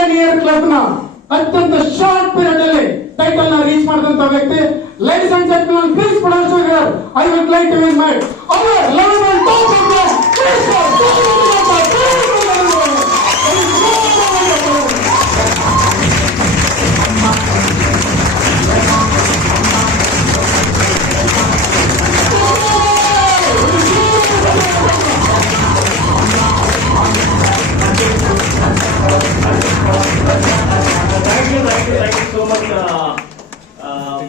Pioneer club ನ ಅತ್ಯಂತ short period ಅಲ್ಲಿ ಟೈಟಲ್ ನ ರೀಚ್ ಮಾಡಿದಂತ ವ್ಯಕ್ತಿ. Ladies and gentlemen, please put us together. I would like to invite our lovable top of the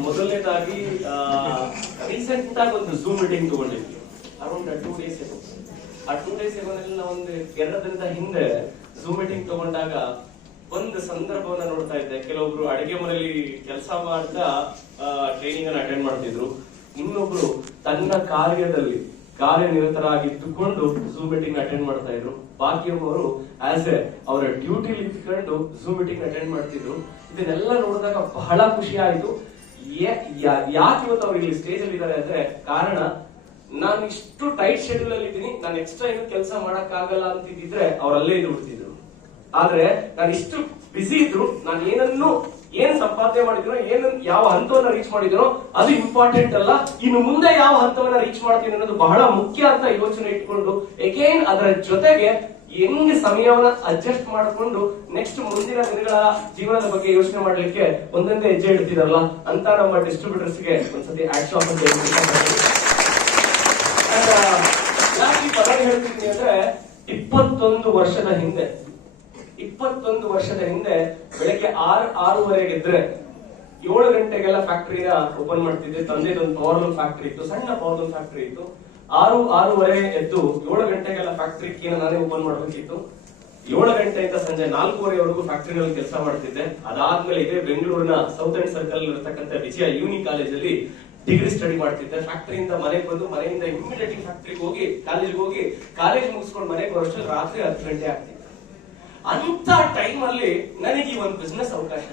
ಮೊದಲನೇದಾಗಿ recent ಆಗಿ ಒಂದು ಝೂಮ್ ಮೀಟಿಂಗ್ ತಗೊಂಡಿದ್ವಿ ಅರೌಂಡ್ 2 days ago. ಆ 2 days ago ನಾವು ಒಂದು 2 ದಿನದ ಹಿಂದೆ ಝೂಮ್ ಮೀಟಿಂಗ್ ತಗೊಂಡಾಗ ಒಂದು ಸಂದರ್ಭವನ್ನ ನೋಡ್ತಾ ಇದ್ದೆ. ಕೆಲವೊಬ್ರು ಅಡಿಗೆ ಮನೆಯಲ್ಲಿ ಕೆಲಸ ಮಾಡ್ತಾ ಟ್ರೈನಿಂಗ್ ಅನ್ನು ಅಟೆಂಡ್ ಮಾಡ್ತಿದ್ರು. ಇನ್ನೊಬ್ರು ತನ್ನ ಕಾರ್ಯನಿರತರಾಗಿದ್ದುಕೊಂಡು ಝೂಮ್ ಮೀಟಿಂಗ್ ಅಟೆಂಡ್ ಮಾಡ್ತಾ ಇದ್ರು. ಬಾಕಿಯವರು ಆಸ್ ಎ ಅವರ ಡ್ಯೂಟಿ ಇಟ್ಕೊಂಡು ಝೂಮ್ ಮೀಟಿಂಗ್ ಅಟೆಂಡ್ ಮಾಡ್ತಿದ್ರು. ಇದನ್ನೆಲ್ಲ ನೋಡಿದಾಗ ಬಹಳ ಖುಷಿ ಆಯ್ತು. ಯಾಕೆ ಇವತ್ತು ಅವ್ರು ಇಲ್ಲಿ ಸ್ಟೇಜ್ ಅಲ್ಲಿ ಇದ್ದಾರೆ ಅಂದ್ರೆ ಕಾರಣ, ನಾನು ಇಷ್ಟು ಟೈಟ್ ಶೆಡ್ಯೂಲ್ ಅಲ್ಲಿ ಇದ್ದೀನಿ, ನಾನು ಎಕ್ಸ್ಟ್ರಾ ಏನು ಕೆಲಸ ಮಾಡಕ್ ಆಗಲ್ಲ ಅಂತಿದ್ರೆ ಅವ್ರಲ್ಲೇ ಇದ್ಬಿಡ್ತಿದ್ರು. ಆದ್ರೆ ನಾನು ಇಷ್ಟು ಬಿಸಿ ಇದ್ರು, ನಾನು ಏನ್ ಸಂಪಾದನೆ ಮಾಡಿದ್ರು, ಯಾವ ಹಂತವನ್ನ ರೀಚ್ ಮಾಡಿದ್ರು ಅದು ಇಂಪಾರ್ಟೆಂಟ್ ಅಲ್ಲ, ಇನ್ನು ಮುಂದೆ ಯಾವ ಹಂತವನ್ನ ರೀಚ್ ಮಾಡ್ತೀನಿ ಅನ್ನೋದು ಬಹಳ ಮುಖ್ಯ ಅಂತ ಯೋಚನೆ ಇಟ್ಕೊಂಡು ಅಗೇನ್ ಅದರ ಜೊತೆಗೆ ಹೆಂಗ್ ಸಮಯವನ್ನ ಅಡ್ಜಸ್ಟ್ ಮಾಡಿಕೊಂಡು ನೆಕ್ಸ್ಟ್ ಮುಂದಿನ ದಿನಗಳ ಜೀವನದ ಬಗ್ಗೆ ಯೋಚನೆ ಮಾಡ್ಲಿಕ್ಕೆ ಒಂದೊಂದೇ ಹೆಜ್ಜೆ ಇಡ್ತಿದಾರಲ್ಲ ಅಂತ ನಮ್ಮ ಡಿಸ್ಟ್ರಿಬ್ಯೂಟರ್ಸ್ ಗೆ ಒಂದ್ಸತಿ ಹ್ಯಾಟ್ಸ್ ಆಫ್ ಅಂತ ಹೇಳ್ತೀನಿ ಅಂದ್ರೆ 21 ವರ್ಷದ ಹಿಂದೆ ಬೆಳಗ್ಗೆ 6:30 ಎದ್ರೆ 7 ಗಂಟೆಗೆಲ್ಲ ಫ್ಯಾಕ್ಟರಿನ ಓಪನ್ ಮಾಡ್ತಿದ್ದೆ. ತಂದೆದೊಂದು ಪವರ್ಲೂಮ್ ಫ್ಯಾಕ್ಟರಿ ಇತ್ತು, ಸಣ್ಣ ಪವರ್ಲೂಮ್ ಫ್ಯಾಕ್ಟರಿ ಇತ್ತು. 6:30 ಎದ್ದು 7 ಗಂಟೆಗೆಲ್ಲ ಫ್ಯಾಕ್ಟರಿ ನಾನೇ ಓಪನ್ ಮಾಡ್ಬೇಕಿತ್ತು. 7 ಗಂಟೆಯಿಂದ ಸಂಜೆ 4:30 ಫ್ಯಾಕ್ಟರಿಗಳಲ್ಲಿ ಕೆಲಸ ಮಾಡ್ತಿದ್ದೆ. ಅದಾದ್ಮೇಲೆ ಇದೇ ಬೆಂಗಳೂರಿನ ಸೌತ್ ಅಂಡ್ ಸರ್ಕಲ್ ಇರತಕ್ಕಂಥ ವಿಜಯ ಯೂನಿ ಕಾಲೇಜಲ್ಲಿ ಡಿಗ್ರಿ ಸ್ಟಡಿ ಮಾಡ್ತಿದ್ದೆ. ಫ್ಯಾಕ್ಟರಿಯಿಂದ ಮನೆಗೆ ಬಂದು ಮನೆಯಿಂದ ಇಮಿಡಿಯೇಟ್ ಫ್ಯಾಕ್ಟರಿಗೆ ಹೋಗಿ ಕಾಲೇಜ್ ಮುಗಿಸ್ಕೊಂಡು ಮನೆಗೆ ಬರೋಷ್ಟರಲ್ಲಿ ರಾತ್ರಿ 10 ಗಂಟೆ ಆಗ್ತಿತ್ತು. ಅಂತ ಟೈಮ್ ಅಲ್ಲಿ ನನಗೆ ಈ ಒಂದು ಬಿಸ್ನೆಸ್ ಅವಕಾಶ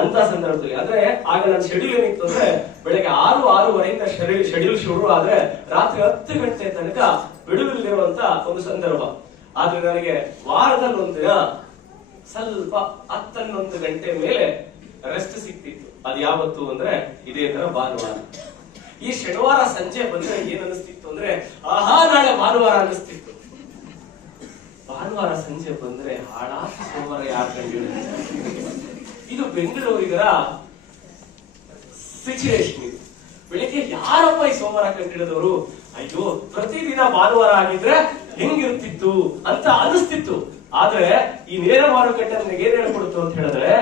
ಅಂತ ಸಂದರ್ಭದಲ್ಲಿ ಅಂದ್ರೆ ಆಗ ನನ್ನ ಶೆಡ್ಯೂಲ್ ಏನಿತ್ತು ಅಂದ್ರೆ ಬೆಳಗ್ಗೆ 6:30 ಶೆಡ್ಯೂಲ್ ಶುರು ಆದ್ರೆ ರಾತ್ರಿ 10 ಗಂಟೆ ತನಕ ಬಿಡುವಿಲ್ಲಿರುವಂತ ಒಂದು ಸಂದರ್ಭ. ಆದ್ರೆ ನನಗೆ ವಾರದಲ್ಲಿ ಒಂದು ದಿನ ಸ್ವಲ್ಪ 10-11 ಗಂಟೆ ಮೇಲೆ ರೆಸ್ಟ್ ಸಿಕ್ತಿತ್ತು. ಅದು ಯಾವತ್ತು ಅಂದ್ರೆ ಇದೇ ತರ ಭಾನುವಾರ. ಈ ಶನಿವಾರ ಸಂಜೆ ಬಂದ್ರೆ ಏನ್ ಅನಿಸ್ತಿತ್ತು ಅಂದ್ರೆ ಆಹಾ ನಾಳೆ ಭಾನುವಾರ ಅನಿಸ್ತಿತ್ತು. ಭಾನುವಾರ ಸಂಜೆ ಬಂದ್ರೆ ಹಾಳಾದ ಸೋಮವಾರ ಯಾರು ಕಂಡಿಲ್ಲ. ಇದು ಬೆಂಗಳೂರಿಗರ ಸಿಚುವೇಶನ್. ಬೆಳಿಗ್ಗೆ ಯಾರಪ್ಪ ಈ ಸೋಮವಾರ ಕಂಡಿಡಿದವರು, ಅಯ್ಯೋ ಪ್ರತಿದಿನ ಭಾನುವಾರ ಆಗಿದ್ರೆ ಹೆಂಗಿರ್ತಿತ್ತು ಅಂತ ಅನಿಸ್ತಿತ್ತು. ಆದ್ರೆ ಈ ನೇರ ಮಾರುಕಟ್ಟೆ ನನಗೆ ಏನ್ ಹೇಳ್ಕೊಡ್ತು ಅಂತ ಹೇಳಿದ್ರೆ,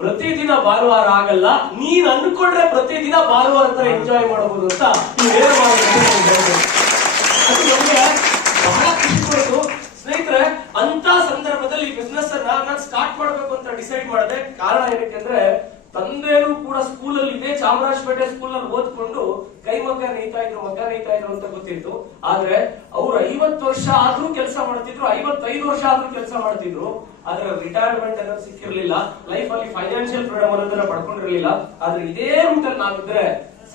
ಪ್ರತಿದಿನ ಭಾನುವಾರ ಆಗಲ್ಲ, ನೀನ್ ಅನ್ಕೊಂಡ್ರೆ ಪ್ರತಿದಿನ ಭಾನುವಾರ ತರ ಎಂಜಾಯ್ ಮಾಡಬಹುದು ಅಂತ ಈ ನೇರ ಮಾರುಕಟ್ಟೆ ಅದು ನಮ್ಗೆ ಬಹಳ ಖುಷಿ ಕೊಡ್ತು. ಸ್ನೇಹಿತರೆ, ಅಂತ ಸಂದರ್ಭದಲ್ಲಿ ಬಿಸ್ನೆಸ್ ಅನ್ನ ನಾನು ಸ್ಟಾರ್ಟ್ ಮಾಡ್ಬೇಕು ಅಂತ ಡಿಸೈಡ್ ಮಾಡಿದೆ. ಕಾರಣ ಏನಕ್ಕೆ ಅಂದ್ರೆ ತಂದೆನೂ ಕೂಡ ಸ್ಕೂಲಲ್ಲಿ ಇದೇ ಚಾಮರಾಜಪೇಟೆ ಸ್ಕೂಲ್ ನಲ್ಲಿ ಓದ್ಕೊಂಡು ಕೈ ಮಗ್ಗ ನೇಯ್ತಾ ಇದ್ರು ಅಂತ ಗೊತ್ತಿತ್ತು. ಆದ್ರೆ ಅವ್ರು 50 ವರ್ಷ ಆದ್ರೂ ಕೆಲಸ ಮಾಡ್ತಿದ್ರು, 55 ವರ್ಷ ಆದ್ರೂ ಕೆಲಸ ಮಾಡ್ತಿದ್ರು. ಆದ್ರೆ ರಿಟೈರ್ಮೆಂಟ್ ಅನ್ನೋದು ಸಿಕ್ಕಿರ್ಲಿಲ್ಲ, ಲೈಫ್ ಅಲ್ಲಿ ಫೈನಾನ್ಷಿಯಲ್ ಫ್ರೀಡಮ್ ಅನ್ನೋದನ್ನ ಪಡ್ಕೊಂಡಿರ್ಲಿಲ್ಲ. ಆದ್ರೆ ಇದೇ ರೂಟ್ ಅಲ್ಲಿ ನಾವಿದ್ರೆ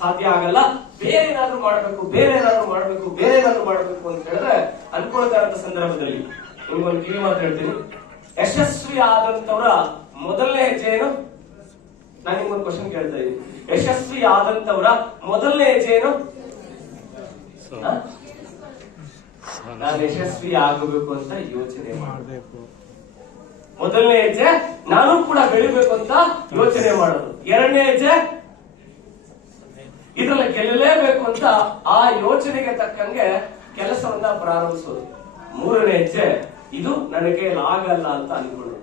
ಸಾಧ್ಯ ಆಗಲ್ಲ, ಬೇರೆ ಏನಾದ್ರೂ ಮಾಡ್ಬೇಕು ಅಂತ ಹೇಳಿದ್ರೆ ಅನ್ಕೊಳ್ತಾ ಇರೋ ಸಂದರ್ಭದಲ್ಲಿ ನಿಮ್ಗೊಂದು ಕಿವಿ ಮಾತು ಹೇಳ್ತೀನಿ. ಯಶಸ್ವಿ ಆದಂತವರ ಮೊದಲನೇ ಹೆಜ್ಜೆ ಏನು? ನಾನು ನಿಮ್ಗೊಂದು ಕ್ವಶನ್ ಕೇಳ್ತಾ ಇದ್ದೀನಿ. ಯಶಸ್ವಿ ಆದಂತವರ ಮೊದಲನೇ ಹೆಜ್ಜೆ ಏನು? ನಾನು ಯಶಸ್ವಿ ಆಗಬೇಕು ಅಂತ ಯೋಚನೆ ಮಾಡಬೇಕು. ಮೊದಲನೇ ಹೆಜ್ಜೆ ನಾನು ಕೂಡ ಬೆಳಿಬೇಕು ಅಂತ ಯೋಚನೆ ಮಾಡೋದು. ಎರಡನೇ ಹೆಜ್ಜೆ ಇದ್ರಲ್ಲಿ ಗೆಲ್ಲಲೇಬೇಕು ಅಂತ ಆ ಯೋಚನೆಗೆ ತಕ್ಕಂಗೆ ಕೆಲಸವನ್ನ ಪ್ರಾರಂಭಿಸೋದು. ಮೂರನೇ ಹೆಜ್ಜೆ ಇದು ನನಗೆ ಆಗಲ್ಲ ಅಂತ ಅನ್ಕೊಳ್ಳೋದು.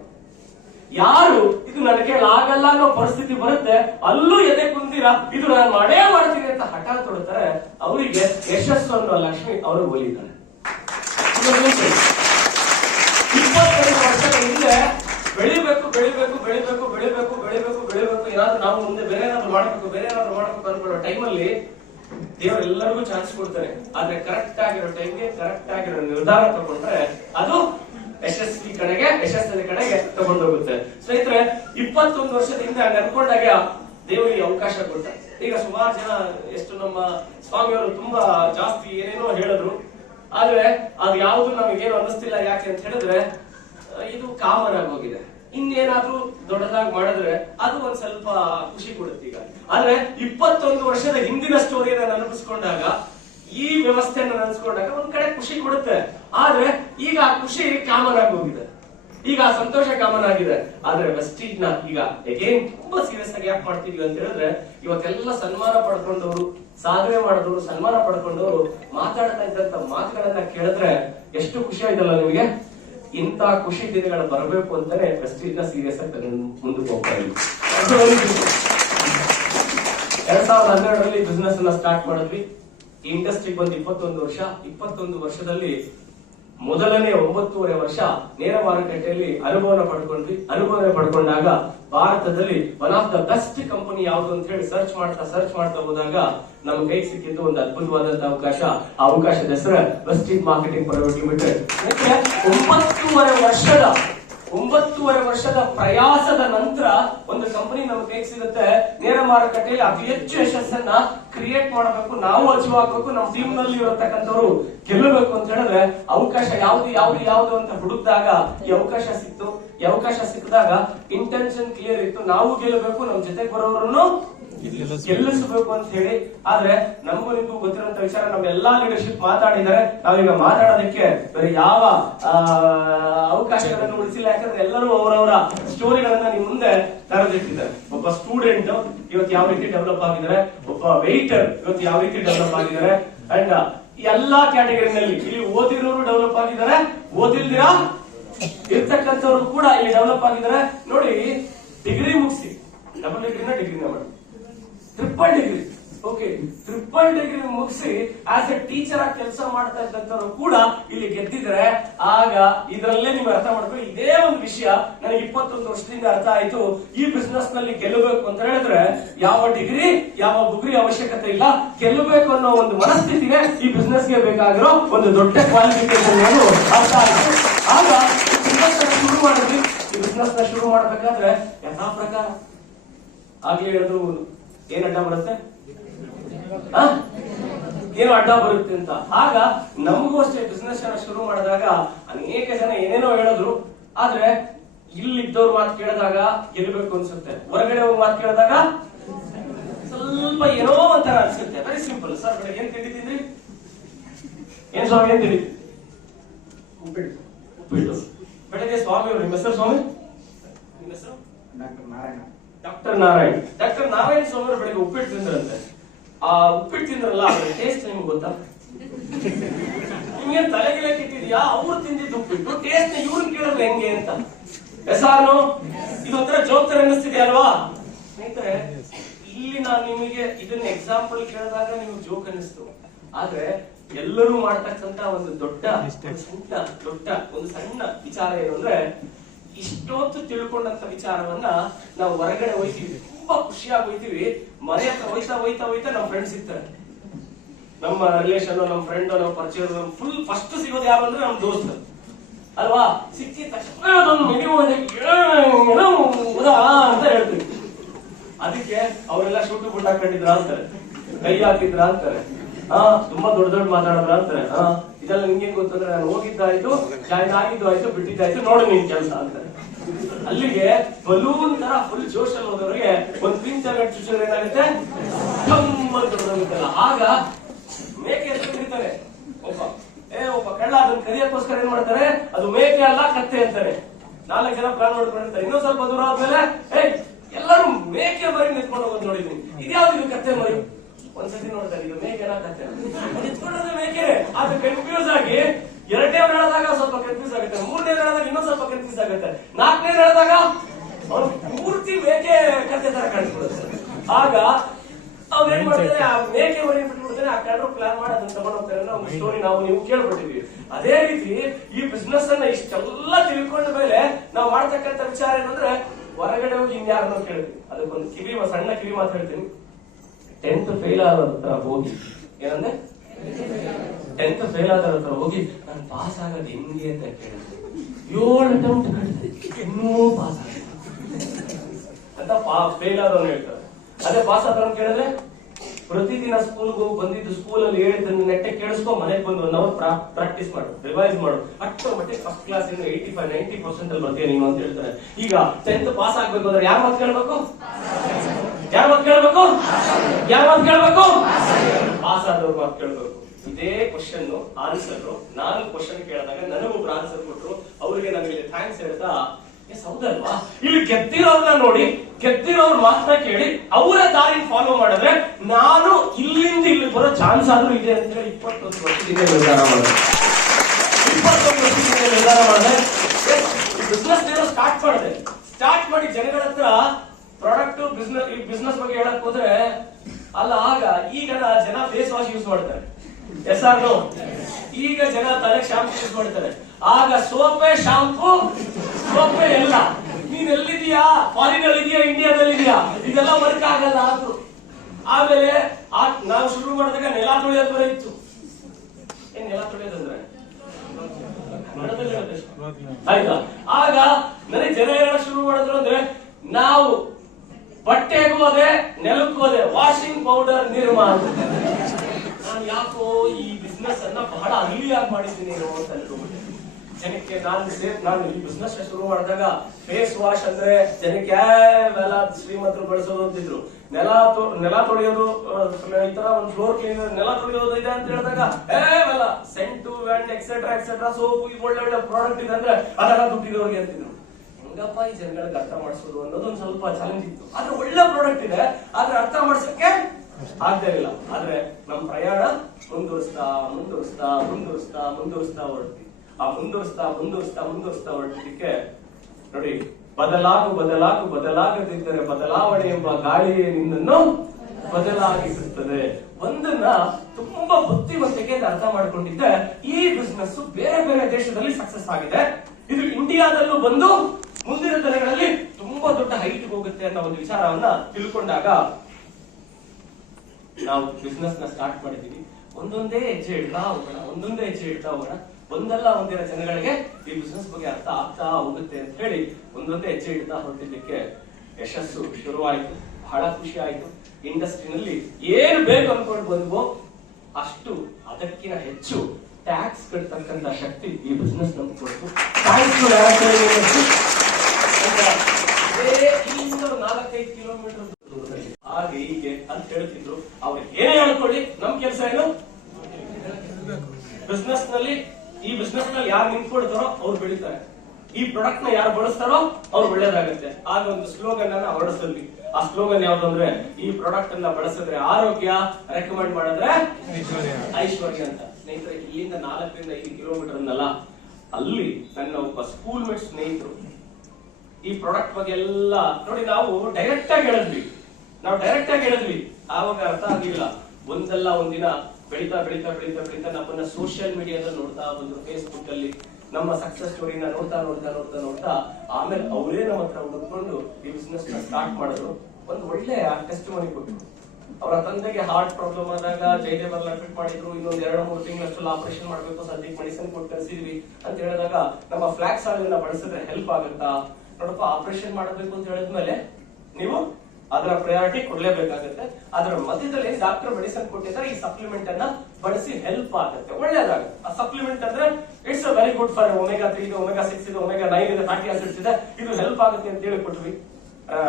ಯಾರು ಇದು ನನಗೆ ಆಗಲ್ಲ ಅನ್ನೋ ಪರಿಸ್ಥಿತಿ ಬರುತ್ತೆ, ಅಲ್ಲೂ ಎದೆ ಕುಂದಿರ ಇದು ನಾನು ಮಾಡೇ ಮಾಡ್ತೀನಿ ಅಂತ ಹಠ ತೊಡ್ತಾರೆ, ಅವರಿಗೆ ಯಶಸ್ಸು ಅನ್ನೋ ಲಕ್ಷ್ಮಿ ಅವರು ಒಲಿತಾರೆ. 25 ವರ್ಷದ ಹಿಂದೆ ಬೆಳಿಬೇಕು ಏನಾದ್ರೂ ನಾವು ಮುಂದೆ ಬೇರೆ ಏನಾದ್ರು ಮಾಡಬೇಕು ಅನ್ಕೊಳ್ಳೋ ಟೈಮಲ್ಲಿ ದೇವರು ಎಲ್ಲರಿಗೂ ಚಾನ್ಸ್ ಕೊಡ್ತಾರೆ. ಆದ್ರೆ ಕರೆಕ್ಟ್ ಆಗಿರೋ ಟೈಮ್ಗೆ ಕರೆಕ್ಟ್ ಆಗಿರೋ ನಿರ್ಧಾರ ತಗೊಂಡ್ರೆ ಅದು ಯಶಸ್ಸಿನ ಕಡೆಗೆ ತಗೊಂಡೋಗುತ್ತೆ. ಸ್ನೇಹಿತರೆ, 21 ವರ್ಷದ ಹಿಂದೆ ಹಂಗ ಅನ್ಕೊಂಡಾಗ ದೇವರಿಗೆ ಅವಕಾಶ ಕೊಟ್ಟ. ಈಗ ಸುಮಾರು ಜನ ಎಷ್ಟು ನಮ್ಮ ಸ್ವಾಮಿಯವರು ತುಂಬಾ ಜಾಸ್ತಿ ಏನೇನೋ ಹೇಳಿದ್ರು, ಆದ್ರೆ ಅದು ಯಾವುದು ನಮಗೇನು ಅನ್ನಿಸ್ತಿಲ್ಲ. ಯಾಕೆ ಅಂತ ಹೇಳಿದ್ರೆ ಇದು ಕಾಮನ್ ಆಗಿ ಹೋಗಿದೆ. ಇನ್ನೇನಾದ್ರೂ ದೊಡ್ಡದಾಗಿ ಮಾಡಿದ್ರೆ ಅದು ಒಂದ್ ಸ್ವಲ್ಪ ಖುಷಿ ಕೊಡುತ್ತೆ. ಈಗ ಆದ್ರೆ 21 ವರ್ಷದ ಹಿಂದಿನ ಸ್ಟೋರಿಯನ್ನ ನೆನಪಿಸ್ಕೊಂಡಾಗ, ಈ ವ್ಯವಸ್ಥೆಯನ್ನ ನೆನೆಸ್ಕೊಂಡಾಗ ಒಂದ್ ಕಡೆ ಖುಷಿ ಕೊಡುತ್ತೆ. ಆದ್ರೆ ಈಗ ಆ ಖುಷಿ ಕಾಮನ್ ಆಗಿ ಹೋಗಿದೆ, ಈಗ ಆ ಸಂತೋಷ ಕಾಮನ್ ಆಗಿದೆ. ಆದ್ರೆ ವೆಸ್ಟೀಜ್ ನ ಈಗ ಅಗೇನ್ ತುಂಬಾ ಸೀರಿಯಸ್ ಆಗಿ ಯಾಕೆ ಮಾಡ್ತಿದ್ವಿ ಅಂತ ಹೇಳಿದ್ರೆ, ಇವತ್ತೆಲ್ಲ ಸನ್ಮಾನ ಪಡ್ಕೊಂಡವರು, ಸಾಧನೆ ಮಾಡಿದವರು, ಸನ್ಮಾನ ಪಡ್ಕೊಂಡವರು ಮಾತಾಡ್ತಾ ಇದ್ದಂತ ಮಾತುಗಳನ್ನ ಕೇಳಿದ್ರೆ ಎಷ್ಟು ಖುಷಿ ಆಯ್ತಲ್ಲ ನಿಮಗೆ. ಇಂತ ಖುಷಿ ದಿನಗಳು ಬರಬೇಕು ಅಂತಾನೆ ವೆಸ್ಟೀಜ್ ನ ಸೀರಿಯಸ್ ಆಗಿ ಮುಂದಕ್ಕೆ ಹೋಗ್ತಾ ಇದ್ವಿ. 2012ರಲ್ಲಿ ಬಿಸ್ನೆಸ್ ಅನ್ನ ಸ್ಟಾರ್ಟ್ ಮಾಡಿದ್ವಿ. ಈ ಇಂಡಸ್ಟ್ರಿಗೆ ಬಂದು 21 ವರ್ಷ. 21 ವರ್ಷದಲ್ಲಿ ಮೊದಲನೇ 9.5 ವರ್ಷ ನೇರ ಮಾರುಕಟ್ಟೆಯಲ್ಲಿ ಅನುಭವನ ಪಡ್ಕೊಂಡ್ವಿ. ಅನುಭವ ಪಡ್ಕೊಂಡಾಗ ಭಾರತದಲ್ಲಿ one of the best company ಯಾವುದು ಅಂತ ಹೇಳಿ ಸರ್ಚ್ ಮಾಡ್ತಾ ಹೋದಾಗ ನಮ್ ಕೈ ಸಿಕ್ಕಿದ್ದು ಒಂದು ಅದ್ಭುತವಾದಂತ ಅವಕಾಶ. ಆ ಅವಕಾಶದ ಹೆಸರು ವೆಸ್ಟೀಜ್ ಮಾರ್ಕೆಟಿಂಗ್ ಪ್ರೈವೇಟ್ ಲಿಮಿಟೆಡ್. 9.5 ವರ್ಷದ ಪ್ರಯಾಸದ ನಂತರ ಒಂದು ಕಂಪನಿ ನಮ್ ಕೈಗೆ ಸಿಗುತ್ತೆ. ನೇರ ಮಾರುಕಟ್ಟೆಯಲ್ಲಿ ಅತಿ ಹೆಚ್ಚು ಯಶಸ್ಸನ್ನ ಕ್ರಿಯೇಟ್ ಮಾಡಬೇಕು, ನಾವು ಅಚೀವ್ ಆಗ್ಬೇಕು, ನಮ್ಮ ಟೀಮ್ ನಲ್ಲಿ ಇರತಕ್ಕಂಥವ್ರು ಗೆಲ್ಲಬೇಕು ಅಂತ ಹೇಳಿದ್ರೆ ಅವಕಾಶ ಯಾವ್ದು ಅಂತ ಹುಡುಕಿದಾಗ ಈ ಅವಕಾಶ ಸಿಕ್ತು. ಈ ಅವಕಾಶ ಸಿಕ್ಕಿದಾಗ ಇಂಟೆನ್ಷನ್ ಕ್ಲಿಯರ್ ಇತ್ತು, ನಾವು ಗೆಲ್ಲಬೇಕು, ನಮ್ ಜೊತೆಗೆ ಬರೋರನ್ನು ಗೆಲ್ಲಿಸಬೇಕು ಅಂತ ಹೇಳಿ. ಆದ್ರೆ ನಮಗೂ ನಿಮಗೂ ಗೊತ್ತಿರುವಂತ ವಿಚಾರ, ನಮ್ಮೆಲ್ಲಾ ಲೀಡರ್ಶಿಪ್ ಮಾತಾಡಿದ್ದಾರೆ. ನಾವೀಗ ಮಾತಾಡೋದಕ್ಕೆ ಬೇರೆ ಯಾವ ಅವಕಾಶಗಳನ್ನು ಉಳಿಸಿಲ್ಲ. ಯಾಕಂದ್ರೆ ಎಲ್ಲರೂ ಅವರವರ ಸ್ಟೋರಿಗಳನ್ನ ನಿಮ್ ಮುಂದೆ ತರದಿಟ್ಟಿದ್ದಾರೆ. ಒಬ್ಬ ಸ್ಟೂಡೆಂಟ್ ಇವತ್ತು ಯಾವ ರೀತಿ ಡೆವಲಪ್ ಆಗಿದ್ದಾರೆ, ಒಬ್ಬ ವೆಯ್ಟರ್ ಇವತ್ತು ಯಾವ ರೀತಿ ಡೆವಲಪ್ ಆಗಿದ್ದಾರೆ, ಅಂಡ್ ಎಲ್ಲಾ ಕ್ಯಾಟಗರಿನಲ್ಲಿ ಇಲ್ಲಿ ಓದಿರೋರು ಡೆವಲಪ್ ಆಗಿದ್ದಾರೆ, ಓದಿಲ್ದಿರಾ ಇರ್ತಕ್ಕಂಥವ್ರು ಕೂಡ ಇಲ್ಲಿ ಡೆವಲಪ್ ಆಗಿದ್ದಾರೆ. ನೋಡಿ, ಡಿಗ್ರಿ ಮುಗಿಸಿ, ಡಬಲ್ ಡಿಗ್ರಿನ ಮಾಡಿ, triple degree, okay, triple degree ಮುಗಿಸಿ ಆಸ್ ಎ ಟೀಚರ್ ಆಗಿ ಕೆಲಸ ಮಾಡ್ತಾ ಇದ್ದಂತವ್ರು ಕೂಡ ಇಲ್ಲಿ ಗೆದ್ದಿದ್ರೆ, ಆಗ ಇದರಲ್ಲೇ ನೀವು ಅರ್ಥ ಮಾಡ್ಬೇಕು. ಇದೇ ಒಂದು ವಿಷಯ ನನಗೆ 21 ವರ್ಷದಿಂದ ಅರ್ಥ ಆಯ್ತು. ಈ ಬಿಸ್ನೆಸ್ ನಲ್ಲಿ ಗೆಲ್ಲಬೇಕು ಅಂತ ಹೇಳಿದ್ರೆ ಯಾವ ಡಿಗ್ರಿ ಯಾವ ಬುಗ್ರಿ ಅವಶ್ಯಕತೆ ಇಲ್ಲ. ಗೆಲ್ಲಬೇಕು ಅನ್ನೋ ಒಂದು ಮನಸ್ಥಿತಿಗೆ ಈ ಬಿಸ್ನೆಸ್ ಗೆ ಬೇಕಾಗಿರೋ ಒಂದು ದೊಡ್ಡ ಕ್ವಾಲಿಫಿಕೇಶನ್ ಅರ್ಥ ಆಯ್ತು. ಆಗ ಬಿಸ್ನೆಸ್ ಶುರು ಮಾಡಿದ್ವಿ. ಈ ಬಿಸ್ನೆಸ್ ನ ಶುರು ಮಾಡ್ಬೇಕಾದ್ರೆ ಯಥಾ ಪ್ರಕಾರ ಆಗ್ಲೇ ಹೇಳಿದ್ರು, ಏನ್ ಅಡ್ಡ ಬರುತ್ತೆ, ಏನು ಅಡ್ಡ ಬರುತ್ತೆ ಅಂತ. ಆಗ ನಮಗೂ ಅಷ್ಟೇ ಬಿಸ್ನೆಸ್ ಶುರು ಮಾಡಿದಾಗ ಅನೇಕ ಜನ ಏನೇನೋ ಹೇಳಿದ್ರು. ಆದ್ರೆ ಇಲ್ಲಿದ್ದವ್ರ ಮಾತು ಕೇಳಿದಾಗ ಗೆಲ್ಲಬೇಕು ಅನ್ಸುತ್ತೆ, ಹೊರಗಡೆ ಹೋಗಿ ಮಾತು ಕೇಳಿದಾಗ ಸ್ವಲ್ಪ ಏನೋ ಒಂಥರ ಅನ್ಸುತ್ತೆ. Very simple. ಸರ್ ಬೆಳಗ್ಗೆ ಏನ್ ತಿಂದಿದ್ರಿ? ಏನ್ ಸ್ವಾಮಿ ಏನ್ ತಿಂಡಿ? ಉಪ್ಪಿಟ್ಟು. ಬೆಳಗ್ಗೆ ಸ್ವಾಮಿ ಅವರು, ನಿಮ್ಮ ಹೆಸರು ಸ್ವಾಮಿ? ನಿಮ್ಮ ಹೆಸರು? ಡಾಕ್ಟರ್ ನಾರಾಯಣ್ ಸ್ವಾಮಿ ಅವರು ಬೆಳಗ್ಗೆ ಉಪ್ಪಿಟ್ಟು ತಿಂದ್ರಂತೆ. ಆ ಉಪ್ಪಿಟ್ಟು ತಿಂದ್ರಲ್ಲ, ಅದ್ರ ಟೇಸ್ಟ್ ನಿಮ್ಗೆ ಗೊತ್ತಾ? ನಿಮ್ಗೆ ತಲೆಗೆಲೆ ಕೆಟ್ಟಿದ್ಯಾ? ಅವ್ರು ತಿಂದಿದ್ದು ಉಪ್ಪಿಟ್ಟು ಟೇಸ್ಟ್ ಇವ್ರನ್ನ ಕೇಳಿದ್ರೆ ಹೆಂಗೆ ಅಂತ. ಹೆಸಾನು ಇದೊಂಥರ ಜೋಕ್ತರ ಅನ್ನಿಸ್ತಿದೆ ಅಲ್ವಾ ಸ್ನೇಹಿತರೆ? ಇಲ್ಲಿ ನಾನು ನಿಮಗೆ ಇದನ್ನ ಎಕ್ಸಾಂಪಲ್ ಕೇಳಿದಾಗ ನಿಮ್ಗೆ ಜೋಕ್ ಅನ್ನಿಸ್ತು. ಆದ್ರೆ ಎಲ್ಲರೂ ಮಾಡ್ತಕ್ಕಂತ ಒಂದು ದೊಡ್ಡ ಒಂದು ಸಣ್ಣ ವಿಚಾರ ಏನು ಅಂದ್ರೆ, ಇಷ್ಟೊತ್ತು ತಿಳ್ಕೊಂಡಂತ ವಿಚಾರವನ್ನ ನಾವು ಹೊರಗಡೆ ಹೋಯ್ತೀವಿ, ತುಂಬಾ ಖುಷಿಯಾಗಿ ಹೋಯ್ತೀವಿ. ಮನೆ ಹತ್ರ ಹೋಯ್ತಾ ನಮ್ಮ ಫ್ರೆಂಡ್ಸ್ ಸಿಗ್ತಾರೆ. ನಮ್ಮ ರಿಲೇಷನ್, ನಮ್ಮ ಫ್ರೆಂಡ್, ನಮ್ಮ ಪರಿಚಯ, ಫುಲ್ ಫಸ್ಟ್ ಸಿಗೋದು ಯಾರು ಅಂದ್ರೆ ನಮ್ಮ ದೋಸ್ತ ಅಲ್ವಾ? ಸಿಕ್ಕಿದ ತಕ್ಷಣ ಅಂತ ಹೇಳ್ತೀವಿ. ಅದಕ್ಕೆ ಅವರೆಲ್ಲ ಶೂಟು ಬುಟ್ ಹಾಕೊಂಡಿದ್ರ ಅಂತಾರೆ, ಕೈ ಹಾಕಿದ್ರ ಅಂತಾರೆ, ತುಂಬಾ ದೊಡ್ಡ ಮಾತಾಡಿದ್ರ ಅಂತಾರೆ. ಇದೆಲ್ಲ ನಿಮ್ಗೆ ಗೊತ್ತಂದ್ರೆ ನಾನು ಹೋಗಿದ್ದಾಯ್ತು, ಜಾಯಿನ್ ಆಗಿದ್ದು ಆಯ್ತು, ಬಿಟ್ಟಿದ್ದಾಯ್ತು, ನೋಡು ನಿನ್ ಕೆಲಸ ಅಂತಾರೆ. ಅಲ್ಲಿಗೆ ಬಲೂನ್ ತರ ಫುಲ್ ಜೋಶಲ್ಲಿ ಹೋದವ್ರಿಗೆ ಒಂದ್ ಪಿಂಚ್ ಚುಚ್ಚಿದ್ರೆ ಏನಾಗುತ್ತೆ, ದೊಡ್ಡದಾಗುತ್ತಲ್ಲ. ಆಗ ಮೇಕೆ ಅಂತ ಕರೀತಾರೆ. ಒಬ್ಬ ಕಳ್ಳ ಅದನ್ನ ಕರಿಯಕ್ಕೋಸ್ಕರ ಏನ್ ಮಾಡ್ತಾರೆ, ಅದು ಮೇಕೆ ಅಲ್ಲ ಕತ್ತೆ ಅಂತಾರೆ. 4 ಜನ ಪ್ಲಾನ್ ಮಾಡ್ಕೊಂಡಿರ್ತಾರೆ. ಇನ್ನೊಂದ್ ಸ್ವಲ್ಪ ದೂರ ಆದ್ಮೇಲೆ ಎಲ್ಲರೂ ಮೇಕೆ ಮರಿ ನಿಂತ್ಕೊಂಡು ಹೋಗೋದು ನೋಡಿದೀನಿ. ಇದ್ಯಾವ್ದು ಇದು ಕತ್ತೆ ಮರಿ? ಒಂದ್ಸತಿ ನೋಡ್ತಾರೆ, ಇದು ಮೇಕೆನ ಕತ್ತೆ ನಿಂತ್ಕೊಂಡ್ರೆ ಮೇಕೆ. ಅದು ಕನ್ಫ್ಯೂಸ್ ಆಗಿ 2ನೇ ಹೇಳಿದಾಗ ಸ್ವಲ್ಪ ಕನ್ಫ್ಯೂಸ್ ಆಗುತ್ತೆ, 3ನೇ ಹೇಳಿದಾಗ ಇನ್ನೊಂದ್ ಸ್ವಲ್ಪ ಕನ್ಫ್ಯೂಸ್ ಆಗುತ್ತೆ, 4ನೇ ಹೇಳಿದಾಗ ಪೂರ್ತಿ ಮೇಕೆ ಕತ್ತೆ ತರ ಕಾಣಿಸ್ಬಿಡುತ್ತೆ. ಆಗ ಅವ್ರೇನ್ ಮಾಡ್ತಾರೆ, ಆ ಮೇಕೆ ಮರಿ ಬಿಟ್ಬಿಡ್ತಾರೆ. ಆ ಕಳ್ಳರು ಪ್ಲಾನ್ ಮಾಡಿ ಅದನ್ನ ತಗೊಂಡು ಹೋಗ್ತಾರೆ ಅನ್ನೋ ಒಂದು ಸ್ಟೋರಿ ನಾವು ನೀವು ಕೇಳ್ಬಿಟ್ಟಿದ್ವಿ. ಅದೇ ರೀತಿ ಈ ಬಿಸ್ನೆಸ್ ಅನ್ನ ಇಷ್ಟೆಲ್ಲ ತಿಳ್ಕೊಂಡ ಮೇಲೆ ನಾವು ಮಾಡ್ತಕ್ಕಂಥ ವಿಚಾರ ಏನಂದ್ರೆ, ಹೊರಗಡೆ ಹೋಗಿ ಇನ್ಯಾರನ್ನೋ ಕೇಳ್ತೀವಿ. ಅದಕ್ಕೊಂದು ಸಣ್ಣ ಕಿವಿ ಮಾತು ಹೇಳ್ತೀನಿ. 10th ಫೇಲ್ ಆದ ಹತ್ರ ಹೋಗಿ, ಏನಂದ್ರೆ 10th ಫೇಲ್ ಆದ ಹತ್ರ ಹೋಗಿ ನಾನು ಪಾಸ್ ಆಗೋದು ಹೆಂಗೆ ಅಂತ ಕೇಳಿದೆ. 7 ಅಟೆಂಪ್ಟ್ ಕಳಿಸಿದೆ, ಇನ್ನೂ ಪಾಸ್ ಆಗ ಅಂತ ಫೇಲ್ ಆದವನು ಹೇಳ್ತಾರೆ. ಅದೇ ಪಾಸ್ ಆದವನು ಕೇಳಿದ್ರೆ ಪ್ರತಿದಿನ ಸ್ಕೂಲ್ಗೆ ಹೋಗಿ ಬಂದಿದ್ದು ಸ್ಕೂಲಲ್ಲಿ ಹೇಳಿದ್ದನ್ನು ನೆಟ್ಟೆ ಕೇಳಿಸ್ಕೊ, ಮನೆಗೆ ಬಂದು 1 hour ಪ್ರಾಕ್ಟೀಸ್ ಮಾಡು, ರಿವೈಸ್ ಮಾಡು, ಅಷ್ಟು ಮಟ್ಟಿಗೆ ಫಸ್ಟ್ ಕ್ಲಾಸ್ ಇಂದ 85-90% ಅಲ್ಲಿ ಬರ್ತೀಯ ನೀನು ಅಂತ ಹೇಳ್ತಾರೆ. ಈಗ 10th ಪಾಸ್ ಆಗ್ಬೇಕು ಅಂದ್ರೆ ಯಾರ ಮಾತು ಕೇಳ್ಬೇಕು? ಯಾರ ಮಾತು ಕೇಳ್ಬೇಕು? ಯಾರ ಮಾತು ಕೇಳ್ಬೇಕು? ಪಾಸ್ ಆದವ್ರ ಮಾತು ಕೇಳ್ಬೇಕು. ಇದೇ ಕ್ವಶನ್ ಆನ್ಸರ್ ನಾನು ಕ್ವಶನ್ ಕೇಳಿದಾಗ ನನಗೊಬ್ರು ಆನ್ಸರ್ ಕೊಟ್ರು. ಅವರಿಗೆ ನನಗೆ ಥ್ಯಾಂಕ್ಸ್ ಹೇಳ್ತಾ, ಎಸ್ ಹೌದಲ್ವಾ, ಇಲ್ಲಿ ಗೆದ್ದಿರೋರ್ನ ನೋಡಿ, ಗೆದ್ದಿರೋರ್ ಮಾತ್ರ ಕೇಳಿ ಅವರ ದಾರಿ ಫಾಲೋ ಮಾಡಿದ್ರೆ ನಾನು ಇಲ್ಲಿಂದ ಇಲ್ಲಿ ಬರೋ ಚಾನ್ಸ್ ಆದ್ರೂ ಇದೆ ಅಂತ ಹೇಳಿ 21 ವರ್ಷದಿಂದ ನಿರ್ಧಾರ ಮಾಡಿದೆ. 21 ವರ್ಷದಿಂದ ನಿರ್ಧಾರ ಮಾಡಿದೆ. ಬಿಸ್ನೆಸ್ ಸ್ಟಾರ್ಟ್ ಮಾಡಿದೆ. ಸ್ಟಾರ್ಟ್ ಮಾಡಿ ಜನಗಳ ಹತ್ರ ಪ್ರಾಡಕ್ಟ್ ಬಿಸ್ನೆಸ್ ಬಗ್ಗೆ ಹೇಳಕ್ ಹೋದ್ರೆ ಅಲ್ಲ, ಆಗ ಈಗ ಜನ ಫೇಸ್ ವಾಶ್ ಯೂಸ್ ಮಾಡ್ತಾರೆ, ಎಸ್ ಆರ್ ನೋ? ಈಗ ಜನ ತಲೆ ಶಾಂಪು ಯೂಸ್ ಮಾಡ್ತಾರೆ. ಆಗ ಸೋಪೆ ಶಾಂಪು ಸೋಪೆ ಎಲ್ಲ. ನೀನ್ ಎಲ್ಲಿದೀಯಾ? ಫಾರಿನ್ ಅಲ್ಲಿ ಇದೆಯಾ, ಇಂಡಿಯಾದಲ್ಲಿ ಇದೆಯಾ? ಇದೆಲ್ಲ ವರ್ಕ್ ಆಗಲ್ಲ. ಆದ್ರೂ ಆಮೇಲೆ ನಾವು ಶುರು ಮಾಡಿದಾಗ ನೆಲ ತೊಳೆಯೋದು ಬರ ಇತ್ತು. ಏನ್ ನೆಲ ತೊಳೆಯೋದಂದ್ರೆ ಆಯ್ತಾ? ಆಗ ನನಗೆ ಜನ ಹೇಳ ಶುರು ಮಾಡಿದ್ರು ಅಂದ್ರೆ ನಾವು ಬಟ್ಟೆಗೂ ಅದೇ ನೆಲಕ್ಕೂ ಅದೇ ವಾಷಿಂಗ್ ಪೌಡರ್ ನಿರ್ಮಾಣ. ನಾನು ಯಾಕೋ ಈ ಬಿಸ್ನೆಸ್ ಅನ್ನ ಬಹಳ ಅರ್ಲಿಯಾಗಿ ಮಾಡಿದ್ದೀನಿ ಅಂತ ಅನ್ಕೊಂಡ್ಬಿಟ್ಟೆ. ಜನಕ್ಕೆ ನಾನು ಈ ಬಿಸ್ನೆಸ್ ಶುರು ಮಾಡಿದಾಗ ಫೇಸ್ ವಾಶ್ ಅಂದ್ರೆ ಜನಕ್ಕೆ ಯಾವೆಲ್ಲ ಶ್ರೀಮಂತರು ಬಳಸೋದು ಅಂತಿದ್ರು. ನೆಲ ತೊಳೆಯೋದು ಈ ತರ ಒಂದು ಫ್ಲೋರ್ ಕ್ಲೀನರ್ ನೆಲ ತೊಳೆಯೋದು ಇದೆ ಅಂತ ಹೇಳಿದಾಗ ಏವೆಲ್ಲ scent and etcetera etcetera soap ಒಳ್ಳೆ ಒಳ್ಳೆ ಪ್ರಾಡಕ್ಟ್ ಇದೆ ಅಂದ್ರೆ ಅದೆಲ್ಲ ದುಡ್ಡಿದವ್ರಿಗೆ ಅಂತಿದ್ರು. ಹೆಂಗಪ್ಪ ಈ ಜನಗಳಿಗೆ ಅರ್ಥ ಮಾಡಿಸೋದು ಅನ್ನೋದು ಒಂದು ಸ್ವಲ್ಪ ಚಾಲೆಂಜ್ ಇತ್ತು. ಆದ್ರೆ ಒಳ್ಳೆ ಪ್ರಾಡಕ್ಟ್ ಇದೆ, ಆದ್ರೆ ಅರ್ಥ ಮಾಡ್ಸಕ್ಕೆ ಆಗ್ತಾ ಇಲ್ಲ. ಆದ್ರೆ ನಮ್ ಪ್ರಯಾಣ ಮುಂದುವರಿಸ್ತಾ ಹೊರಡ್ತೀವಿ. ಆ ಮುಂದುವರಿಸ್ತಾ ಹೊರಟಿದ್ದಕ್ಕೆ ನೋಡಿ, ಬದಲಾಗದಿದ್ದರೆ ಬದಲಾವಣೆ ಎಂಬ ಗಾಳಿಯೇ ನಿನ್ನನ್ನು ಬದಲಾಗಿಸುತ್ತದೆ. ಒಂದನ್ನ ತುಂಬಾ ಬುದ್ಧಿವಂತಿಕೆ ಅರ್ಥ ಮಾಡ್ಕೊಂಡಿದ್ದೆ. ಈ ಬಿಸ್ನೆಸ್ ಬೇರೆ ಬೇರೆ ದೇಶದಲ್ಲಿ ಸಕ್ಸಸ್ ಆಗಿದೆ. ಇದು ಇಂಡಿಯಾದಲ್ಲೂ ಬಂದು ಮುಂದಿನ ದಿನಗಳಲ್ಲಿ ತುಂಬಾ ದೊಡ್ಡ ಹೈಟ್ ಹೋಗುತ್ತೆ ಅನ್ನೋ ಒಂದು ವಿಚಾರವನ್ನ ತಿಳ್ಕೊಂಡಾಗ ನಾವು ಬಿಸ್ನೆಸ್ ನ ಸ್ಟಾರ್ಟ್ ಮಾಡಿದೀವಿ. ಒಂದೊಂದೇ ಹೆಜ್ಜೆ ಇಡ್ತಾ ಹೋಗೋಣ. ಒಂದಲ್ಲ ಒಂದಿನ ಜನಗಳಿಗೆ ಈ ಬಿಸ್ನೆಸ್ ಬಗ್ಗೆ ಅರ್ಥ ಆಗ್ತಾ ಹೋಗುತ್ತೆ ಅಂತ ಹೇಳಿ ಒಂದೊಂದೇ ಹೆಜ್ಜೆ ಇಡ್ತಾ ಹೊರಟಿದ್ದಕ್ಕೆ ಯಶಸ್ಸು ಶುರುವಾಯಿತು. ಬಹಳ ಖುಷಿ ಆಯ್ತು. ಇಂಡಸ್ಟ್ರಿನಲ್ಲಿ ಏನು ಬೇಕು ಅನ್ಕೊಂಡು ಬಂದ್ವೋ ಅಷ್ಟು ಅದಕ್ಕಿಂತ ಹೆಚ್ಚು ಟ್ಯಾಕ್ಸ್ ಕಟ್ಟತಕ್ಕಂತ ಶಕ್ತಿ ಈ ಬಿಸ್ನೆಸ್ ನಮ್ಗೆ ಕೊಡ್ತು. ಇಲ್ಲಿಂದ 4-5 ಕಿಲೋಮೀಟರ್ ಹಾಗೆ ಹೀಗೆ ಅಂತ ಹೇಳ್ತಿದ್ರು. ಅವ್ರಿಗೆ ಏನೇ ಹೇಳ್ಕೊಳ್ಳಿ, ನಮ್ ಕೆಲಸ ಏನು? ಬಿಸ್ನೆಸ್ ನಲ್ಲಿ ಈ ಬಿಸ್ನೆಸ್ ನಲ್ಲಿ ಯಾರು ನಿಂತ್ಕೊಳ್ತಾರೋ ಅವ್ರು ಬೆಳಿತಾರೆ. ಈ ಪ್ರಾಡಕ್ಟ್ ನ ಯಾರು ಬಳಸ್ತಾರೋ ಅವ್ರು ಒಳ್ಳೇದಾಗುತ್ತೆ. ಆಗ ಒಂದು ಸ್ಲೋಗನ್ ಅನ್ನ ಹೊರಡಿಸಿದ್ವಿ. ಆ ಸ್ಲೋಗನ್ ಯಾವ್ದು ಅಂದ್ರೆ, ಈ ಪ್ರಾಡಕ್ಟ್ ಅನ್ನ ಬಳಸಿದ್ರೆ ಆರೋಗ್ಯ, ರೆಕಮೆಂಡ್ ಮಾಡಿದ್ರೆ ಐಶ್ವರ್ಯ ಅಂತ. ಸ್ನೇಹಿತರೆ, ಇಲ್ಲಿಂದ 4-5 ಕಿಲೋಮೀಟರ್ ಅನ್ನಲ್ಲ, ಅಲ್ಲಿ ನನ್ನ ಒಬ್ಬ ಸ್ಕೂಲ್ ಮೇಟ್ ಸ್ನೇಹಿತರು ಈ ಪ್ರಾಡಕ್ಟ್ ಬಗ್ಗೆ ಎಲ್ಲ ನೋಡಿ, ನಾವು ಡೈರೆಕ್ಟ್ ಆಗಿ ಹೇಳಿದ್ವಿ. ಆವಾಗ ಅರ್ಥ ಆಗಿಲ್ಲ. ಒಂದಲ್ಲ ಒಂದಿನ ಬೆಳೀತಾ ನಮ್ಮನ್ನ ಸೋಷಿಯಲ್ ಮೀಡಿಯಾದಲ್ಲಿ ನೋಡ್ತಾ ಬಂದ್ರು. ಫೇಸ್ಬುಕ್ ಅಲ್ಲಿ ನಮ್ಮ ಸಕ್ಸಸ್ ಸ್ಟೋರಿನ ನೋಡ್ತಾ ಆಮೇಲೆ ಅವರೇ ನಮ್ಮ ಹತ್ರ ಹುಡುಕೊಂಡು ಈ ಬಿಸ್ನೆಸ್ ನ ಸ್ಟಾರ್ಟ್ ಮಾಡಿದ್ರು. ಒಂದು ಒಳ್ಳೆ ಟೆಸ್ಟಿಮನಿ ಕೊಟ್ಟರು. ಅವರ ತಂದೆಗೆ ಹಾರ್ಟ್ ಪ್ರಾಬ್ಲಮ್ ಆದಾಗ ಜಯದೇವರಲ್ಲಿ ಅಡ್ಮಿಟ್ ಮಾಡಿದ್ರು. ಇನ್ನೊಂದು 2-3 ತಿಂಗಳಷ್ಟು ಆಪರೇಷನ್ ಮಾಡ್ಬೇಕು, ಸದ್ಯಕ್ಕೆ ಮೆಡಿಸಿನ್ ಕೊಟ್ಟು ಕಳಿಸಿದ್ವಿ ಅಂತ ಹೇಳಿದಾಗ ನಮ್ಮ ಫ್ಲಾಕ್ಸ್ ಆಯಿಲ್ ಬಳಸಿದ್ರೆ ಹೆಲ್ಪ್ ಆಗುತ್ತಾ? ನೋಡಪ್ಪ, ಆಪರೇಷನ್ ಮಾಡಬೇಕು ಅಂತ ಹೇಳಿದ್ಮೇಲೆ ನೀವು ಅದರ ಪ್ರಯಾರಿಟಿ ಕೊಡ್ಲೇಬೇಕಾಗುತ್ತೆ. ಅದರ ಮಧ್ಯದಲ್ಲಿ ಡಾಕ್ಟರ್ ಮೆಡಿಸಿನ್ ಕೊಟ್ಟಿದ್ದಾರೆ, ಈ ಸಪ್ಲಿಮೆಂಟ್ ಅನ್ನ ಬಳಸಿ ಹೆಲ್ಪ್ ಆಗುತ್ತೆ, ಒಳ್ಳೇದಾಗುತ್ತೆ. ಆ ಸಪ್ಲಿಮೆಂಟ್ ಅಂದ್ರೆ it's very good for omega 3 ಇದೆ, ಒಮೆಗಾ 6 ಇದೆ, ಒಮೆಗಾ 9 ಇದೆ, ಫ್ಯಾಟಿ ಆಸಿಡ್ಸ್ ಇದೆ, ಇದು ಹೆಲ್ಪ್ ಆಗುತ್ತೆ ಅಂತ ಹೇಳಿ ಕೊಟ್ವಿ,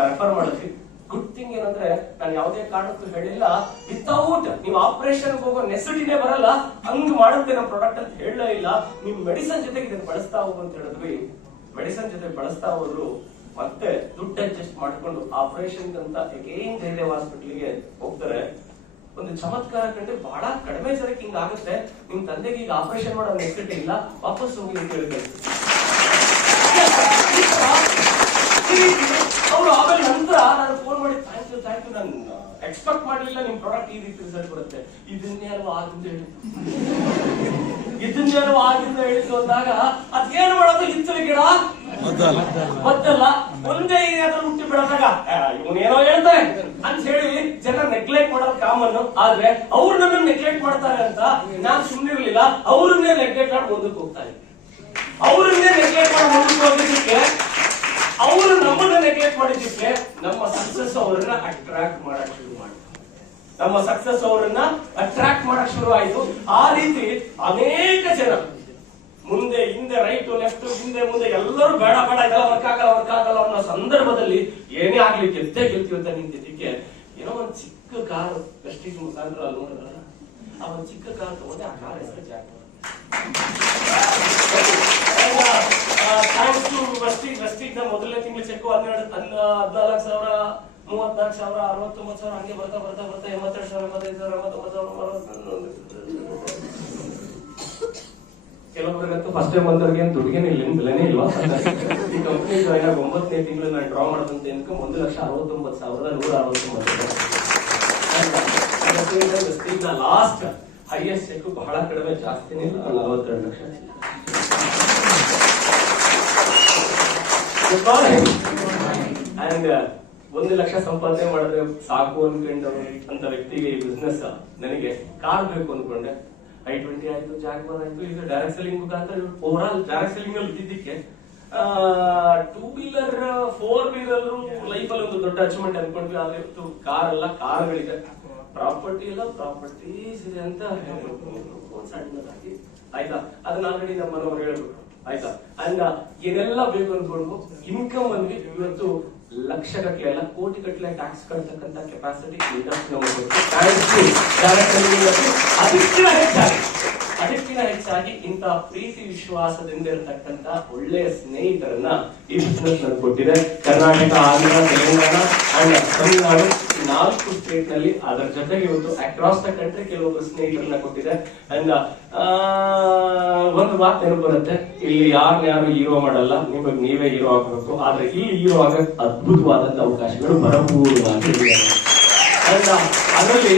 ರೆಫರ್ ಮಾಡಿದ್ವಿ. ಗುಡ್ ಥಿಂಗ್ ಏನಂದ್ರೆ, ನಾನು ಯಾವುದೇ ಕಾರಣಕ್ಕೂ ಹೇಳಿಲ್ಲ ವಿತೌಟ್ ನೀವು ಆಪರೇಷನ್ ಹೋಗೋ ನೆಸಿಟಿನೇ ಬರಲ್ಲ, ಹಂಗ್ ಮಾಡುತ್ತೆ ನಮ್ಮ ಪ್ರಾಡಕ್ಟ್ ಅಂತ ಹೇಳಲೇ ಇಲ್ಲ. ನೀವು ಮೆಡಿಸಿನ್ ಜೊತೆಗೆ ಇದನ್ನ ಬಳಸ್ತಾ ಹೋಗು ಅಂತ ಹೇಳಿದ್ವಿ. ಮೆಡಿಸಿನ್ ಜೊತೆ ಬಳಸ್ತಾ ಹೋದ್ರು. ಮತ್ತೆ ದುಡ್ಡು ಅಡ್ಜಸ್ಟ್ ಮಾಡ್ಕೊಂಡು ಆಪರೇಷನ್ ಅಂತ ಅಗೇನ್ ಜಯದೇವ್ ಹಾಸ್ಪಿಟಲ್ಗೆ ಹೋಗ್ತಾರೆ. ಒಂದು ಚಮತ್ಕಾರ ಕಂಡ್ರೆ ಬಹಳ ಕಡಿಮೆ ಜನಕ್ಕೆ ಹಿಂಗ ಆಗುತ್ತೆ. ನಿಮ್ ತಂದೆಗೆ ಈಗ ಆಪರೇಷನ್ ಮಾಡೋ ನೆಸಿಟಿ ಇಲ್ಲ, ವಾಪಸ್ ಹೋಗಿ ಅಂತ ಹೇಳ್ತಾರೆ. ಅವರು ಆಮೇಲೆ ನಂತರ ನಾನು ಫೋನ್ ಮಾಡಿ ಥ್ಯಾಂಕ್ ಯು ನಾನು ಎಕ್ಸ್ಪೆಕ್ಟ್ ಮಾಡಲಿಲ್ಲ ನಿಮ್ ಪ್ರಾಡಕ್ಟ್ ಈ ರೀತಿ ರಿಸಲ್ಟ್ ಬರುತ್ತೆ, ಇದನ್ನೇನೋ ಆಗಿಂದ ಹೇಳಿದ್ದು ಅಂದಾಗ ಅದೇನು ಮಾಡೋದು ಹಿಂಸಲಿ ಗಿಡ ಗೊತ್ತಲ್ಲ, ಒಂದೇ ಏನಾದ್ರೂ ಹುಟ್ಟಿ ಬಿಡದಾಗ ಇವನೇನೋ ಹೇಳ್ತಾರೆ ಅಂತ ಹೇಳಿ ಜನ ನೆಗ್ಲೆಕ್ಟ್ ಮಾಡೋದು ಕಾಮನ್. ಆದ್ರೆ ಅವ್ರು ನನ್ನ ನೆಗ್ಲೆಕ್ಟ್ ಮಾಡ್ತಾರೆ ಅಂತ ನಾನ್ ಸುಮ್ಮನಿರ್ಲಿಲ್ಲ. ಅವ್ರನ್ನೇ ನೆಗ್ಲೆಕ್ಟ್ ಮಾಡಿ ಮುಂದಕ್ಕೆ ಹೋಗ್ತಾರೆ. ಅವ್ರನ್ನೇ ನೆಗ್ಲೆಕ್ಟ್ ಮಾಡಿ ಮುಂದಕ್ಕೆ ಹೋಗಿದ್ದಕ್ಕೆ, ಅವರು ನಮ್ಮನ್ನ ನೆಗ್ಲೆಕ್ಟ್ ಮಾಡಿದ್ದಕ್ಕೆ ನಮ್ಮ ಸಕ್ಸಸ್ ಅವರನ್ನ ಅಟ್ರಾಕ್ಟ್ ಮಾಡಕ್ ಶುರು ಮಾಡಿ. ನಮ್ಮ ಸಕ್ಸಸ್ ಅವರನ್ನ ಅಟ್ರಾಕ್ಟ್ ಮಾಡಕ್ ಶುರು ಆಯ್ತು. ಆ ರೀತಿ ಅನೇಕ ಜನ ಮುಂದೆ ಹಿಂದೆ ರೈಟ್ ಲೆಫ್ಟ್ ಹಿಂದೆ ಮುಂದೆ ಎಲ್ಲರೂ ಬೇಡ ಬೇಡ ಇದೆಲ್ಲ ವರ್ಕ್ ಆಗಲ್ಲ ಅನ್ನೋ ಸಂದರ್ಭದಲ್ಲಿ ಏನೇ ಆಗ್ಲಿ ಗೆಲ್ತೀವಿ ಅಂತ ನಿಂತಿದ್ದಕ್ಕೆ ಏನೋ ಒಂದ್ ಚಿಕ್ಕ ಕಾರ್ ಪ್ರೆಸ್ಟೀಜ್ ಮುಖಾಂತರ ನೋಡಿದ್ರಲ್ಲ, ಆ ಒಂದ್ ಚಿಕ್ಕ ಕಾರ್ ತಗೊಂಡೆ. ಆ ಕಾರ್ ಹೆಸರು ಜಾಗ್ವಾರ್. ಥ್ಯಾಂಕ್ಸ್ ಟು ವೆಸ್ಟೀಜ್ ನ ಮೊದಲನೇ ತಿಂಗಳು ಚೆಕ್ 14,000 34,000 69,000 ಹಂಗೆ ಬರ್ತಾ 82,000 85,000 ಕೆಲವೊಬ್ಬರಿಗಂತೂ ಫಸ್ಟ್ ಟೈಮ್ ಬಂದವ್ರಿಗೆ ದುಡ್ಡಿಗೆ ಬೆಲೆನೇ ಇಲ್ವಾ. ಈ ಕಂಪನಿ ಜಾಯ್ನ್ ಆಗಿ 9ನೇ ತಿಂಗಳು ನಾನು ಡ್ರಾ ಮಾಡಿದಂತ ಇನ್ಕಮ್ 1,69,960 ಲಾಸ್ಟ್ ಹೈಯೆಸ್ಟ್ ಚೆಕ್ ಬಹಳ ಕಡಿಮೆ, ಜಾಸ್ತಿನೇ ಇಲ್ಲ, 42 ಲಕ್ಷ. ಅಂಡ್ 1 ಲಕ್ಷ ಸಂಪಾದನೆ ಮಾಡಿದ್ರೆ ಸಾಕು ಅನ್ಕೊಂಡವ್ರು ಅಂತ ವ್ಯಕ್ತಿಗೆ ಈ ಬಿಸ್ನೆಸ್ ನನಗೆ ಕಾರ್ ಬೇಕು ಅನ್ಕೊಂಡೆ. i20 ಆಯ್ತು, ಜಾಗ್ವಾರ್ ಆಯ್ತು. ಈಗ ಡೈರೆಕ್ಟ್ ಸೆಲ್ಲಿಂಗ್ ಮುಖಾಂತರ ಓವರ್ ಆಲ್ ಡೈರೆಕ್ಟ್ ಸೆಲ್ಲಿಂಗ್ ಅಲ್ಲಿ ಇದ್ದಿದ್ದಕ್ಕೆ 2 ವೀಲರ್ 4 ವೀಲರ್ ಲೈಫ್ ಅಲ್ಲಿ ಒಂದು ದೊಡ್ಡ ಅಚೀವ್ಮೆಂಟ್ ಅನ್ಕೊಂಡ್ವಿ. ಆದ್ರೆ ಇವತ್ತು ಕಾರ್ ಎಲ್ಲ ಕಾರ್ಗಳಿದೆ, ಪ್ರಾಪರ್ಟಿ ಎಲ್ಲ ಪ್ರಾಪರ್ಟೀಸ್ ಇದೆ ಅಂತ ಸಣ್ಣದಾಗಿ ಆಯ್ತಾ. ಅದನ್ನ ಆಲ್ರೆಡಿ ನಮ್ಮ ಮನವರು ಹೇಳ್ಬಿಟ್ರು ಆಯ್ತಾ. ಅಂಡ್ ಏನೆಲ್ಲ ಬೇಕು ಅನ್ಕೊಂಡು ಇನ್ಕಮ್ ಅಂದ್ರೆ ಇವತ್ತು ಲಕ್ಷ ಗಟ್ಟಲೆ ಅಲ್ಲ ಕೋಟಿ ಗಟ್ಟಲೆ ಟ್ಯಾಕ್ಸ್ ಕಟ್ಟತಕ್ಕಂತ ಕೆಪಾಸಿಟಿ ಅದಕ್ಕಿಂತ ಹೆಚ್ಚಾಗಿ ಇಂತ ಪ್ರೀತಿ ವಿಶ್ವಾಸದಿಂದ ಇರತಕ್ಕಂತ ಒಳ್ಳೆಯ ಸ್ನೇಹಿತರನ್ನ ಈ ಬಿಸ್ನೆಸ್ ನಲ್ಲಿ ಕೊಟ್ಟಿದೆ. ಕರ್ನಾಟಕ, ಆಂಧ್ರ, ತೆಲಂಗಾಣ ಅಂಡ್ ತಮಿಳುನಾಡು 4 ಸ್ಟೇಟ್ ನಲ್ಲಿ, ಅದರ ಜೊತೆಗೆ ಇವತ್ತು ಅಕ್ರಾಸ್ ದ ಕಂಟ್ರಿ ಕೆಲವೊಬ್ಬರು ಸ್ನೇಹಿತರನ್ನ ಕೊಟ್ಟಿದೆ. ಅಂಡ್ ಒಂದು ಮಾತು ನೆನಪು ಬರುತ್ತೆ, ಇಲ್ಲಿ ಯಾರು ಹೀರೋ ಮಾಡಲ್ಲ, ನಿಮಗೆ ನೀವೇ ಹೀರೋ ಆಗಬೇಕು. ಆದ್ರೆ ಇಲ್ಲಿ ಹೀರೋ ಆಗಕ್ಕೆ ಅದ್ಭುತವಾದಂತ ಅವಕಾಶಗಳು ಭರಪೂರವಾಗಿ ಇದೆ. ಅದರಲ್ಲಿ